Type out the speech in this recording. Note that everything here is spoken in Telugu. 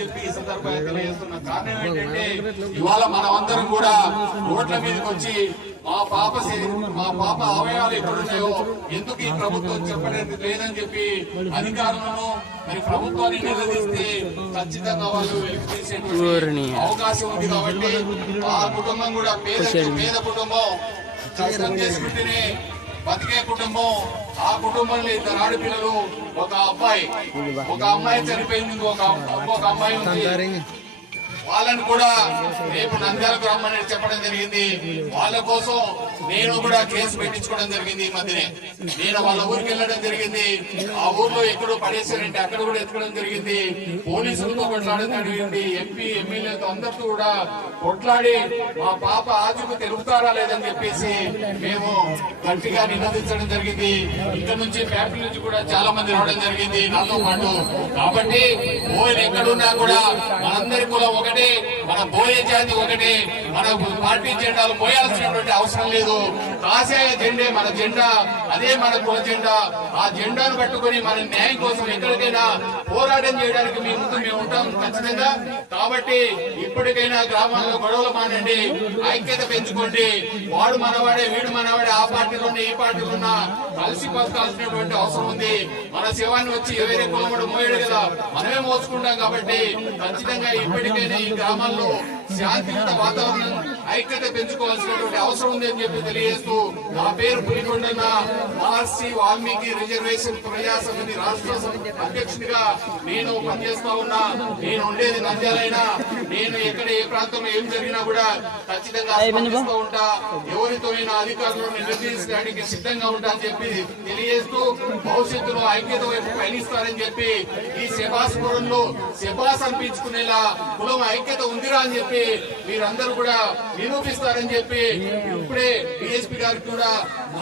చెప్పి ఈ సందర్భంగా తెలియజేస్తున్న కారణం ఏంటంటే ఇవాళ మనమందరం కూడా రోడ్ల మీదకి వచ్చి మా పాప అవయవాలు ఎక్కడున్నాయో ఎందుకు ఈ ప్రభుత్వం చెప్పలేదు లేదని చెప్పి అధికారులను మరి ప్రభుత్వాన్ని నిలదీస్తే ఖచ్చితంగా వాళ్ళు వెలికి తీసే అవకాశం ఉంది. కాబట్టి ఆ కుటుంబం కూడా పేద కుటుంబం, కష్టం చేసుకుంటేనే బతికే కుటుంబం. ఆ కుటుంబంలో 2 ఆడపిల్లలు, ఒక అమ్మాయి చనిపోయింది, ఇంకొక అమ్మాయి ఉంది. వాళ్ళని కూడా రేపు నంద్యాలకు రమ్మని చెప్పడం జరిగింది. వాళ్ళ కోసం నేను కూడా కేసు పెట్టించుకోవడం జరిగింది. ఈ మధ్యనే నేను వాళ్ళ ఊరికి వెళ్ళడం జరిగింది. ఆ ఊర్లో ఎక్కడో పడేశారంటే అక్కడ కూడా ఎత్తుకోవడం జరిగింది. పోలీసులతో కొట్లాడడం జరిగింది. ఎంపీ ఎమ్మెల్యేలతో అందరితో కూడా కొట్లాడి మా పాప ఆజుకు తెలుపుతారా లేదని చెప్పేసి మేము గట్టిగా నిరోధించడం జరిగింది. ఇక్కడ నుంచి ఫ్యాక్టరీ నుంచి కూడా చాలా మంది రావడం జరిగింది నాతో పాటు. కాబట్టి బోయలు ఎక్కడున్నా కూడా మనందరి కులం ఒకటే, మన బోయే జాతి ఒకటే. మన పార్టీ జెండాలు పోయాల్సినటువంటి అవసరం లేదు. కాషాయ జెండే మన జెండా, అదే మన కుల జెండా. ఆ జెండాను పట్టుకుని మన న్యాయం కోసం ఎక్కడికైనా పోరాటం చేయడానికి మీ ముందు మేము ఉంటాం ఖచ్చితంగా. కాబట్టి ఇప్పటికైనా గ్రామాల్లో గొడవలు మానండి, ఐక్యత పెంచుకోండి. వాడు మనవాడే, వీడు మనవాడే, ఆ పార్టీలో ఈ పార్టీలో కలిసి బతకాల్సినటువంటి అవసరం ఉంది. మన శివాన్ని వచ్చి వేరే కులముడు మోయడు కదా, మనమే మోసుకుంటాం. కాబట్టి ఖచ్చితంగా ఇప్పటికైనా ఈ గ్రామాల్లో శాంతియుత వాతావరణం, ఐక్యత పెంచుకోవాల్సినటువంటి అవసరం ఉంది అని చెప్పి తెలియజేస్తూ, నా పేరు పులికొండన్న, మహర్షి వాల్మీకి రిజర్వేషన్ ప్రజా సమితి రాష్ట్ర అధ్యక్షుడిగా నేను పనిచేస్తా ఉన్నా. నేను ఉండేది నంద్యాలైనా, నేను ఎక్కడ ఏ ప్రాంతంలో ఏం జరిగినా కూడా ఖచ్చితంగా స్పందిస్తూ ఉంటా. ఎవరితో అధికారులను నిర్దేశించడానికి సిద్ధంగా ఉంటా అని చెప్పి తెలియజేస్తూ, భవిష్యత్తులో ఐక్యత వైపు పయనిస్తారని చెప్పి, ఈ శబాస్పురంలో శబాస్ అనిపించుకునేలా కులం ఐక్యత ఉందిరా అని చెప్పి మీరందరూ కూడా నిరూపిస్తారని చెప్పి ఇప్పుడే డిఎస్పీ గారికి కూడా